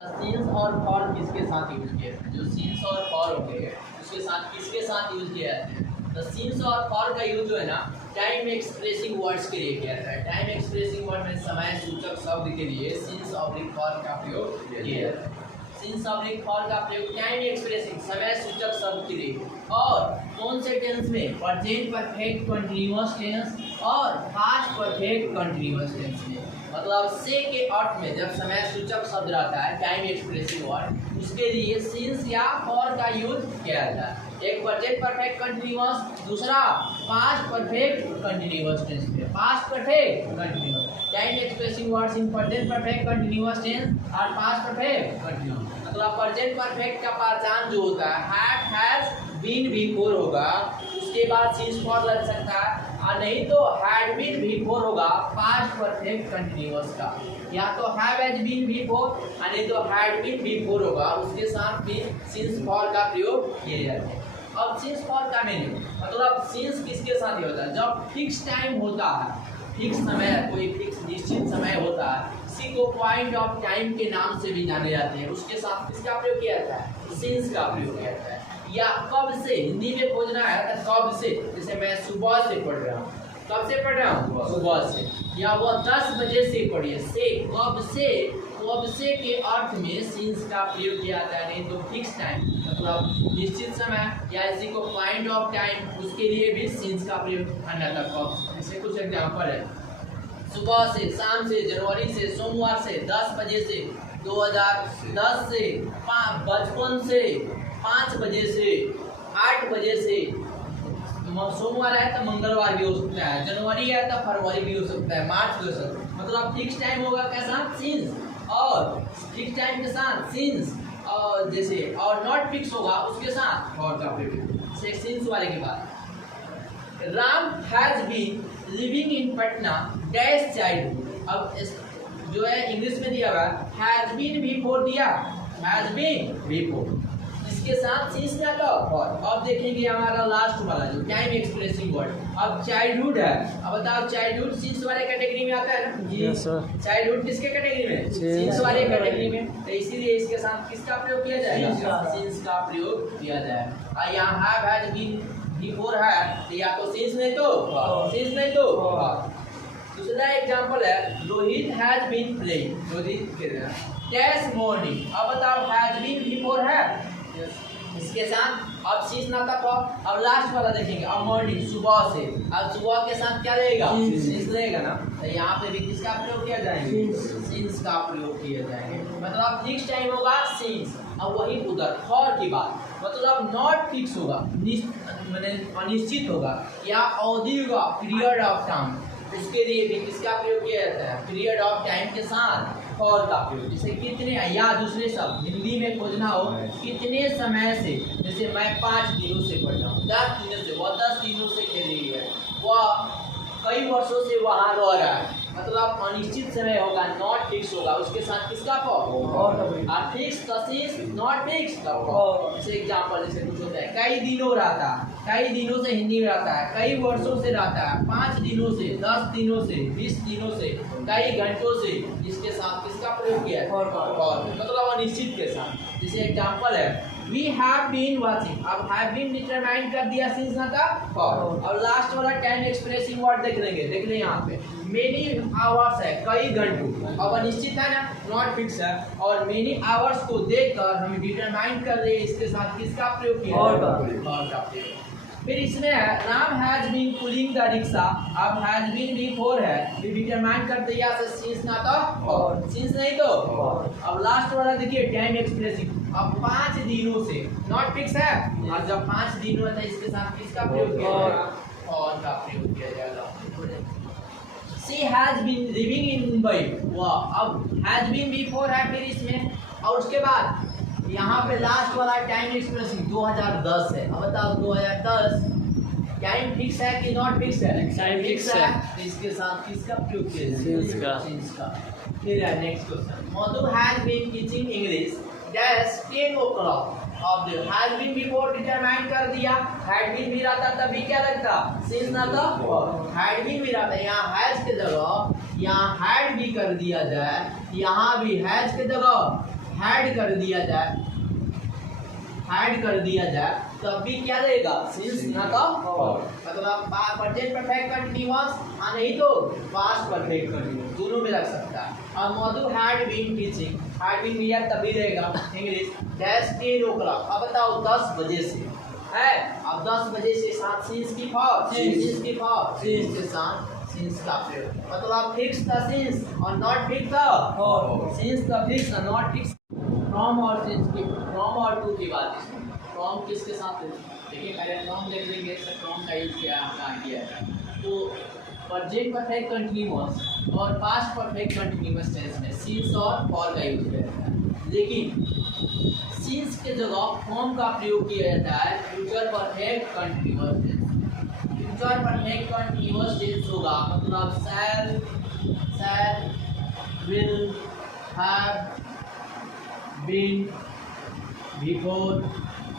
Since और for किसके साथ यूज किया है? जो सिंस और फॉर हो गए उसके साथ किसके साथ यूज किया जाता है? तो सिंस और फॉर का यूज जो है ना टाइम एक्सप्रेसिंग वर्ड्स के लिए किया जाता है। टाइम एक्सप्रेसिंग वर्ड में समय सूचक शब्द के लिए सिंस और फॉर का प्रयोग किया जाता है। सिंस और फॉर का प्रयोग टाइम एक्सप्रेसिंग समय सूचक शब्द के लिए और कौन से टेंस में? प्रेजेंट परफेक्ट कंटीन्यूअस टेंस और पास्ट परफेक्ट कंटीन्यूअस टेंस में। मतलब से के अर्थ में जब समय सूचक शब्द रहता है टाइम एक्सप्रेसिव वर्ड उसके लिए सिंस या फॉर का यूज किया जाता है। एक प्रेजेंट परफेक्ट कंटीन्यूअस, दूसरा पास्ट परफेक्ट कंटीन्यूअस टेंस में। Past perfect continuous time expressing words in present perfect continuous tense और पास्ट परफेक्ट कंटीन्यूअस। मतलब प्रेजेंट परफेक्ट का पहचान जो होता है हैड, हैज, बीन बिफोर होगा, उसके बाद सिंस फॉर लग सकता है और नहीं तो हैड बीन बिफोर होगा पास्ट परफेक्ट कंटीन्यूअस का, या तो हैव हैज बीन बिफोर और नहीं तो हैड बीन बिफोर होगा, उसके साथ भी सिंस फॉर का प्रयोग किए जाते हैं। अब सिंस फॉर का मीनिंग मतलब सिंस किसके साथ होता है? जब फिक्स टाइम होता है, फिक्स समय, कोई फिक्स निश्चित समय होता है, इसी को पॉइंट ऑफ टाइम के नाम से भी जाने जाते हैं, उसके साथ किसका प्रयोग किया जाता है? सिंस का प्रयोग किया जाता है। या कब से, हिंदी में खोजना है तो कब से, जैसे मैं सुबह से पढ़ रहा हूँ, कब से पढ़ रहा हूँ? सुबह से। या वो 10 बजे से पढ़िए, से कब से, कब से के अर्थ में सिंस का प्रयोग किया जाता है। नहीं तो फिक्स टाइम मतलब निश्चित समय या इसी को पॉइंट ऑफ टाइम, उसके लिए भी सिंस का प्रयोग अन्यथा कब। जैसे कुछ एग्जाम्पल है, सुबह से, शाम से, जनवरी से, सोमवार से, 10 बजे से, 2010 से, बचपन से, 5 बजे से, 8 बजे से। सोमवार है तो मंगलवार भी हो सकता है, जनवरी है तो फरवरी भी हो सकता है, मार्च भी हो सकता है। मतलब फिक्स टाइम होगा कैसा? सिंस। और फिक्स टाइम के साथ सिंस, और जैसे और नॉट फिक्स होगा उसके साथ और का प्रयोग। सिंस वाले के बाद Ram has been living in Patna dash childhood. अब जो है इंग्लिश में दिया हुआ हैज बीन बिफोर दिया, हैज बीन बिफोर, इसके साथ सिंस ना तो फॉर। अब देखेंगे हमारा लास्ट वाला जो टाइम एक्सप्रेसिंग वर्ड। अब चाइल्डहुड है, अब बताओ चाइल्डहुड सिंस वाले कैटेगरी में आता है ना? जी सर। चाइल्डहुड किसके कैटेगरी में? सिंस वाले कैटेगरी में। तो इसीलिए इसके साथ किसका प्रयोग किया जाएगा? सिंस का प्रयोग किया जाएगा। और यहाँ हैव हैज बीन बिफोर है, या तो सिंस नहीं तो सिंस नहीं तो। दूसरा एग्जांपल है Rohit has been playing, Rohit dash morning. अब बताओ हैज बीन बिफोर है, इसके साथ अब सिंस ना था फॉर। अब लास्ट वाला देखेंगे, अब मॉर्निंग सुबह से, अब सुबह के साथ क्या रहेगा? सिंस रहेगा ना। तो यहाँ पे भी किसका प्रयोग किया जाएगा? सिंस का प्रयोग किया जाएगा। मतलब फिक्स टाइम होगा सिंस, अब वही उधर फॉर की बात मतलब नॉट फिक्स होगा, अनिश्चित होगा या अवधि होगा, पीरियड ऑफ टाइम, उसके लिए भी किसका प्रयोग किया जाता है? पीरियड ऑफ टाइम के साथ फॉर का प्रयोग। जैसे कितने, या दूसरे शब्द हिंदी में खोजना हो कितने समय से, जैसे मैं 5 दिनों से पढ़ रहा हूँ, 10 दिनों से, वह 10 दिनों से खेल रही है, वह कई वर्षों से वहाँ रह रहा है, मतलब अनिश्चित समय होगा, नॉट फिक्स होगा, उसके साथ किसका फॉर? फिक्स तसीस, नॉट फिक्स का फॉर। जैसे एग्जांपल जैसे कुछ होता है कई दिनों रहता है, कई दिनों से हिंदी में रहता है, कई वर्षों से रहता है, 5 दिनों से, 10 दिनों से, 20 दिनों से, कई घंटों से, इसके साथ किसका प्रयोग किया है? फॉर, मतलब अनिश्चित के साथ। जैसे एग्जांपल है We have been watching, अब have been डिटरमाइन कर दिया सिंस ना था फॉर। और लास्ट वाला टाइम एक्सप्रेसिंग वर्ड देख लेंगे, देख लें यहाँ पे मेनी आवर्स है, कई घंटों। अब अनिश्चित है ना, नॉट फिक्स है, और मेनी आवर्स को देखकर हम डिटरमाइन कर रहे हैं, इसके साथ किसका प्रयोग किया? फॉर का प्रयोग। फिर इसमें है Ram has been pulling the rickshaw, अब हैज बीन बिफोर है, फिर डिटरमाइन कर दिया से सिंस ना था फॉर, सिंस नहीं तो। अब लास्ट वाला देखिए टाइम एक्सप्रेसिव, अब 5 दिनों से, नॉट फिक्स है, और जब 5 दिन होता है इसके साथ किसका प्रयोग किया जाएगा? फॉर का प्रयोग किया जाएगा। She has been living in Mumbai, वह अब has been बिफोर है, फिर इसमें और उसके बाद यहाँ पे लास्ट वाला टाइम एक्सप्रेसिव 2010 है। अब बताओ 2010 टाइम फिक्स है कि नॉट फिक्स है? टाइम फिक्स है, तो इसके साथ किसका प्रयोग किया जाएगा? सिंस का। फिर है next question, Madhu has been teaching English dash 10 o'clock। अब हैज बीन बिफोर डिटरमाइन कर दिया, हैड बीन भी रहता तब भी क्या लगता? सिंस ना था हैड बीन भी रहता, यहाँ हैज के जगह यहाँ हैड भी कर दिया जाए, यहाँ भी हैज के जगह हैड कर दिया जाए तब भी क्या रहेगा, सिंस ना का मतलब प्रेजेंट परफेक्ट कंटीन्यूअस नहीं तो पास्ट परफेक्ट कंटीन्यूअस दोनों में रख सकता है। और Madhu had been teaching, had been भी तभी रहेगा इंग्लिश दैट्स 10 o'clock। अब बताओ 10 बजे से है, अब 10 बजे से साथ सिंस की फॉर सिंस के साथ सिंस का प्रयोग मतलब फिक्स द सिंस और not fix the sins the fix और नॉट फिक्स। फ्रॉम और सिंस की फ्रॉम और टू की बात इसमें फ्रॉम किसके साथ है, देखिए पहले फ्रॉम देख लेंगे फ्रॉम का यूज कहाँ किया है। तो प्रेजेंट परफेक्ट कंटीन्यूअस और पास्ट परफेक्ट कंटीन्यूअस टेंस में सिंस और फॉर का यूज किया जाता है, लेकिन सिंस के जगह फ्रॉम का प्रयोग किया जाता है future perfect continuous tense. Future perfect continuous tense होगा मतलब shall will have been before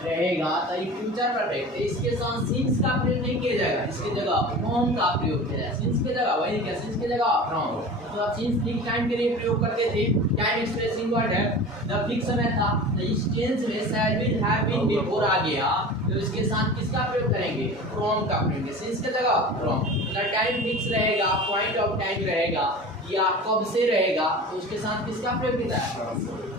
रहेगा तो ये फ्यूचर परफेक्ट है। इसके साथ सिंस का प्रयोग नहीं किया जाएगा, इसकी जगह फ्रॉम का प्रयोग किया जाएगा। सिंस की जगह वही क्या, सिंस की जगह फ्रॉम। तो आप सिंस फिक्स टाइम के लिए प्रयोग करते थे, टाइम एक्सप्रेसिंग वर्ड है, जब फिक्स समय था तो इस टेंस में shall will have been before आ गया तो इसके साथ किसका प्रयोग करेंगे, फ्रॉम का प्रयोग। सिंस की जगह फ्रॉम। अगर टाइम फिक्स रहेगा, पॉइंट ऑफ टाइम रहेगा या कब से रहेगा तो उसके साथ किसका प्रयोग किया है,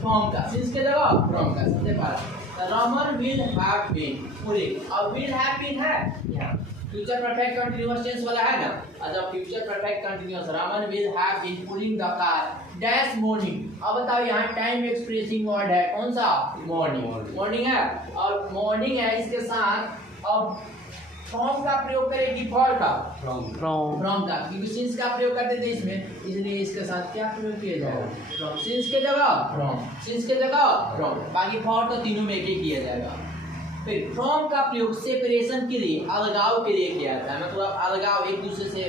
फ्रॉम का। सिंस की जगह फ्रॉम का। समझे पहला Raman will have been pulling, अब will have been है फ्यूचर परफेक्ट कंटीन्यूअस टेंस वाला है ना। जब future perfect continuous Raman will have been pulling the car dash morning। अब बताओ यहाँ टाइम एक्सप्रेसिंग वर्ड है कौन सा, मॉर्निंग है और मॉर्निंग है इसके साथ अब फ्रॉम का प्रयोग करेगी फॉर का फ्रॉम का, क्योंकि सिंस का प्रयोग करते थे इसमें, इसलिए इसके साथ क्या प्रयोग किया जाएगा, फ्रॉम। सिंस के जगह फ्रॉम, सिंस के जगह फ्रॉम, बाकी फॉर तो तीनों में एक ही किया जाएगा। फिर फ्रॉम का प्रयोग सेपरेशन के लिए, अलगाव के लिए किया जाता है, मतलब अलगाव एक दूसरे से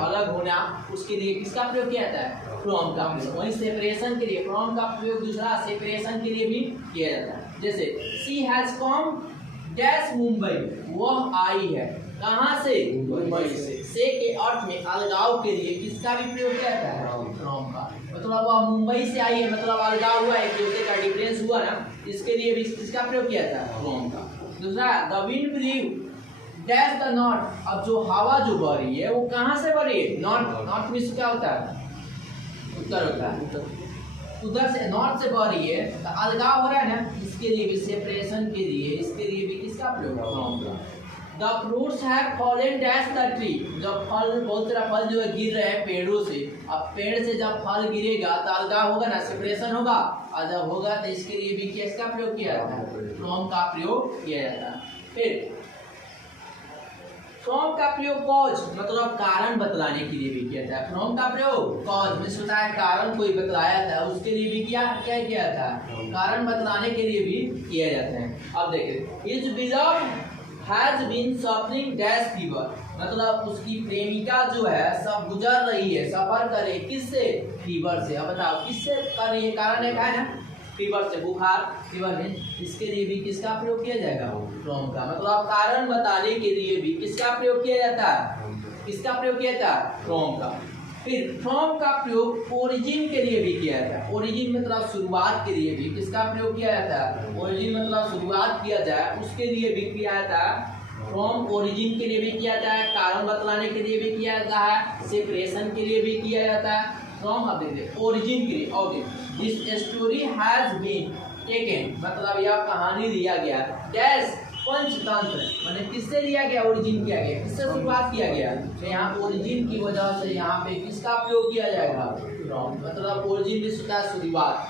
अलग होना उसके लिए किसका प्रयोग किया जाता है, फ्रॉम का। वही सेपरेशन के लिए फ्रॉम का प्रयोग दूसरा सेपरेशन के लिए भी किया जाता है। जैसे she has come dash Mumbai, वह आई है कहाँ से, मुंबई से के अर्थ में अलगाव के लिए किसका भी प्रयोग किया जाता है, फ्रॉम का। मतलब वह मुंबई से आई है मतलब अलगाव हुआ है, दूसरे का डिफरेंस हुआ ना, इसके लिए भी किसका प्रयोग किया जाता है, फ्रॉम का। दूसरा the wind ब्लीव dash the north, अब जो हवा जो बह रही है वो कहाँ से बह रही है, नॉर्थ में क्या होता है, उत्तर होता है, उधर से नॉर्थ से बह रही है तो अलगाव हो रहा है ना, इसके लिए भी सेपरेशन के लिए इसके लिए भी किसका प्रयोग होगा। The fruits have fallen dash the tree, जब फल बहुत सारा फल जो है गिर रहे हैं पेड़ों से, अब पेड़ से जब फल गिरेगा तो अलगाव होगा ना, सेपरेशन होगा, और जब होगा तो इसके लिए भी किसका प्रयोग किया जाता है, फ्रॉम का प्रयोग किया जाता है। फिर फ्रॉम का प्रयोग कॉज मतलब कारण बतलाने के लिए भी किया जाता है। फ्रॉम का प्रयोग कॉज में सुना है कारण कोई बतलाया था उसके लिए भी क्या किया था, कारण बतलाने के लिए भी किया जाता है। अब देखिए his beloved has been suffering dash fever, मतलब उसकी प्रेमिका जो है सब गुजर रही है, सफर कर रही है किससे, फीवर से। अब बताओ किससे कर रही है, कारण है ना फीवर से, बुखार, फीवर में, इसके लिए भी किसका प्रयोग किया जाएगा, फ्रॉम का। मतलब कारण बताने के लिए भी किसका प्रयोग किया जाता है, किसका प्रयोग किया जाता है, फ्रॉम का। फिर फ्रॉम का प्रयोग ओरिजिन के लिए भी किया जाता है, ओरिजिन मतलब शुरुआत के लिए भी किसका प्रयोग किया जाता है, ओरिजिन मतलब शुरुआत किया जाए उसके लिए भी किया जाता है। फ्रॉम ओरिजिन के लिए भी किया जाता है, कारण बतलाने के लिए भी किया जाता है, सेपरेशन के लिए भी किया जाता है। फ्रॉम अब देखिए ओरिजिन के लिए, और this story has been taken मतलब यह कहानी लिया गया डैश पंचतंत्र, मतलब किससे लिया गया, ओरिजिन किया गया, किससे शुरुआत किया गया, तो यहाँ ओरिजिन की वजह से यहाँ पे किसका प्रयोग किया जाएगा, फ्रॉम, मतलब ओरिजिन भी शुरुआत।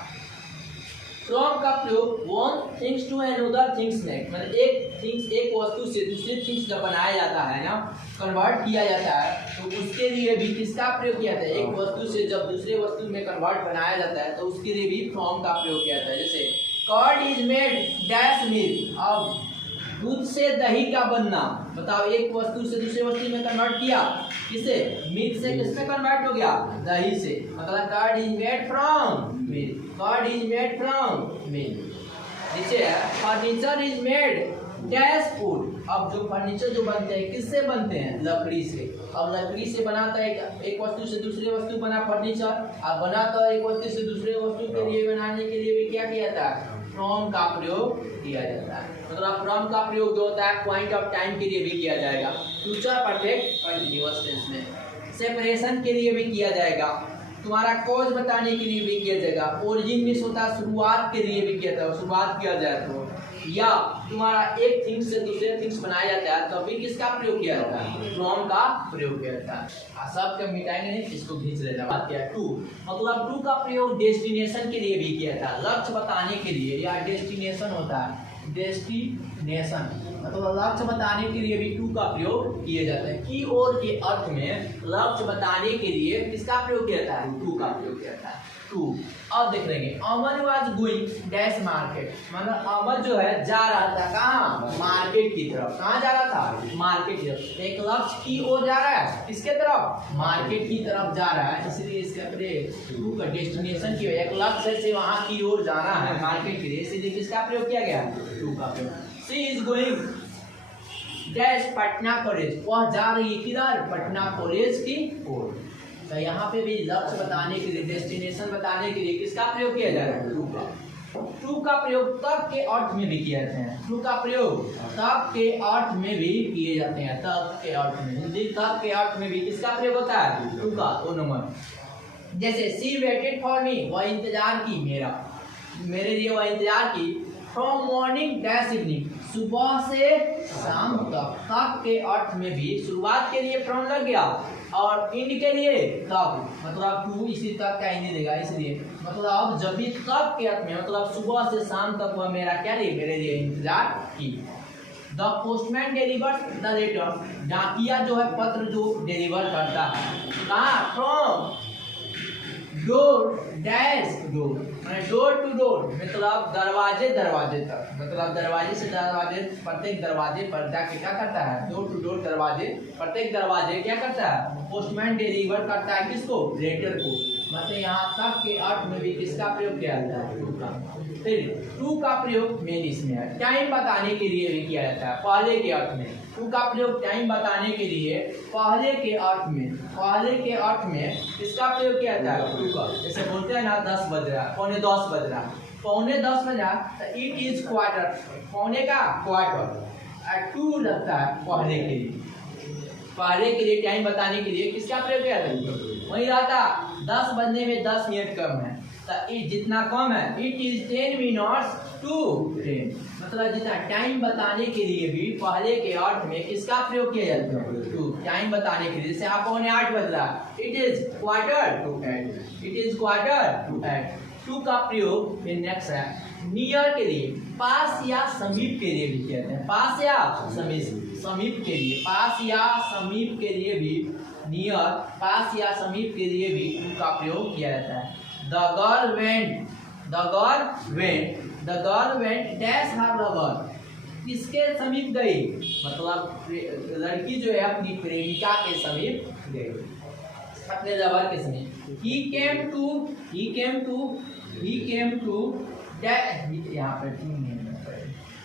फ्रॉम का प्रयोग one things to another things में, मतलब एक वस्तु से दूसरी थिंग्स जब बनाया जाता है ना, कन्वर्ट किया जाता है तो उसके लिए भी किसका प्रयोग किया जाता है, एक वस्तु से जब दूसरे वस्तु में कन्वर्ट बनाया जाता है तो उसके लिए भी फ्रॉम का प्रयोग किया जाता है। जैसे curd is made dash milk, अब दूध से दही का बनना, बताओ एक वस्तु से दूसरे वस्तु में कन्वर्ट किया, किसे, मिल्क से किसमें कन्वर्ट हो गया, दही से, मतलब curd is made from milk, curd is made from milk. नीचे furniture is made dash food. अब जो फर्नीचर जो बनते हैं किससे बनते हैं? लकड़ी से। अब लकड़ी से बनाता है एक वस्तु से दूसरी वस्तु बना फर्नीचर, अब बनाता है एक वस्तु से दूसरे वस्तु के लिए बनाने के लिए भी क्या किया जाता है? फ्रॉम का प्रयोग किया जाता है। मतलब फ्रॉम का प्रयोग जो होता है पॉइंट ऑफ टाइम के लिए भी किया जाएगा, फ्यूचर परफेक्ट कंटीन्यूअस टेंस में। सेपरेशन के लिए भी किया जाएगा, तुम्हारा कॉज बताने के लिए भी किया जाएगा। ओरिजिन में होता है शुरुआत के लिए भी किया जाता है, शुरुआत किया जाए तो। या तुम्हारा एक थिंग से दूसरे थिंग्स बनाया जाता है तो भी किसका प्रयोग किया जाता है? फ्रॉम का प्रयोग किया जाता है। सब के मिटाएंगे नहीं, इसको खींच लेना। बात क्या है? टू, मतलब टू का प्रयोग डेस्टिनेशन के लिए भी किया जाता है, लक्ष्य बताने के लिए। या डेस्टिनेशन होता है, डेस्टिनेशन मतलब लक्ष्य बताने के लिए भी टू का प्रयोग किया जाता है। की ओर के अर्थ में लक्ष्य बताने के लिए किसका प्रयोग किया जाता है? टू का प्रयोग किया जाता है। टू। अब देख लेंगे, अमर वाज गोइंग डैश मार्केट, मतलब अमर जो है जा रहा था कहाँ? मार्केट की तरफ। कहाँ जा रहा था? मार्केट की तरफ। एक लक्ष्य की ओर जा रहा है, किसके तरफ? मार्केट की तरफ जा रहा है, इसलिए इसका टू का डेस्टिनेशन की एक लक्ष्य से वहां की ओर जाना है मार्केट के लिए, इसलिए किसका प्रयोग किया गया? टू का प्रयोग। She is going dash Patna college, वह जा रही है किधर? पटना कॉलेज की ओर। तो यहाँ पे भी लक्ष्य बताने के लिए, डेस्टिनेशन बताने के लिए किसका प्रयोग किया जा रहा है? टू का। टू का प्रयोग तब के अर्थ में भी किए जाते हैं। टू का प्रयोग तब के अर्थ में भी किए जाते हैं, तब के अर्थ में। हिंदी तब के अर्थ में भी किसका प्रयोग होता है? टू का। 2 नंबर, जैसे सी वेटेड फॉर मी, वह इंतजार की मेरा, मेरे लिए वह इंतजार की। फ्रॉम मॉर्निंग डैश इवनिंग, सुबह से शाम तक। तक के अर्थ में भी शुरुआत के लिए फ्रॉम लग गया और इंड के लिए तक, मतलब टू इसी तक का इंड देगा, इसलिए मतलब जब भी तक के अर्थ में मतलब सुबह से शाम तक वह मेरा क्या लिए? मेरे लिए इंतजार की। The postman delivers the letter, डाकिया जो है पत्र जो डिलीवर करता है कहाँ? From door dash door, door to door मतलब दरवाजे दरवाजे तक, मतलब दरवाजे से दरवाजे, प्रत्येक दरवाजे पर जाके क्या करता है? डोर टू डोर दरवाजे, प्रत्येक दरवाजे क्या करता है? पोस्टमैन डिलीवर करता है किसको? लेटर को। मतलब यहाँ तक के अर्थ में भी किसका प्रयोग किया जाता है? टू का। फिर टू का प्रयोग मेन इसमें है, टाइम बताने के लिए भी किया जाता है, पहले के अर्थ में। टू का प्रयोग टाइम बताने के लिए पहले के अर्थ में, पहले के अर्थ में किसका प्रयोग किया जाता है? टू का। जैसे बोलते हैं ना 10 बज रहा, पौने 10 बज रहा, पौने 10 बजा तो इट इज क्वार्टर, पौने का क्वार्टर। टू लगता है पहले के लिए, पहले के लिए टाइम बताने के लिए किसका प्रयोग किया जाता है? वही रहता 10 बजने में 10 मिनट कम है तो जितना कम है इट इज 10 मिनट्स टू 10, मतलब जितना टाइम बताने के लिए भी पहले के अर्थ में किसका प्रयोग किया जाता है? टू। टाइम बताने के लिए, जैसे आप पौने 8 बज रहा, it is quarter to 8, it is quarter to 8। To का प्रयोग नेक्स्ट है नियर के लिए, पास या समीप के लिए भी किया जाता है। पास या समीप के लिए, पास या समीप के लिए भी, नियर पास या समीप के लिए भी टू का प्रयोग किया जाता है। The girl went dash her lover, किसके समीप गई? मतलब लड़की जो है अपनी प्रेमिका के समीप गई, अपने लवर के समीप। He came to यहाँ पर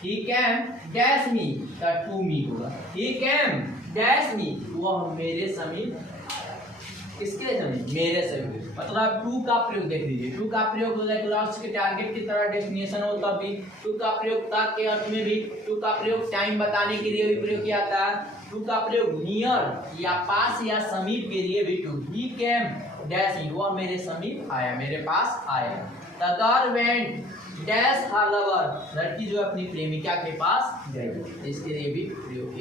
he came dash me, तो to me होगा। He came dash me, वह मेरे समीप, किसके समीप? मेरे समीप। मतलब टू का प्रयोग देख लीजिए, टू का प्रयोग लक्ष्य के टारगेट की तरह डेस्टिनेशन हो तब भी। टू का प्रयोग तक के अर्थ में भी। टू का प्रयोग टाइम बताने के लिए भी प्रयोग किया जाता है। टू का प्रयोग नियर या पास या समीप के लिए भी टू। ही केम डैश मी, वह मेरे समीप आया, मेरे पास आया। The girl went dash her lover, लड़की जो अपनी प्रेमिका के पास गई, इसके लिए भी प्रयोग किया।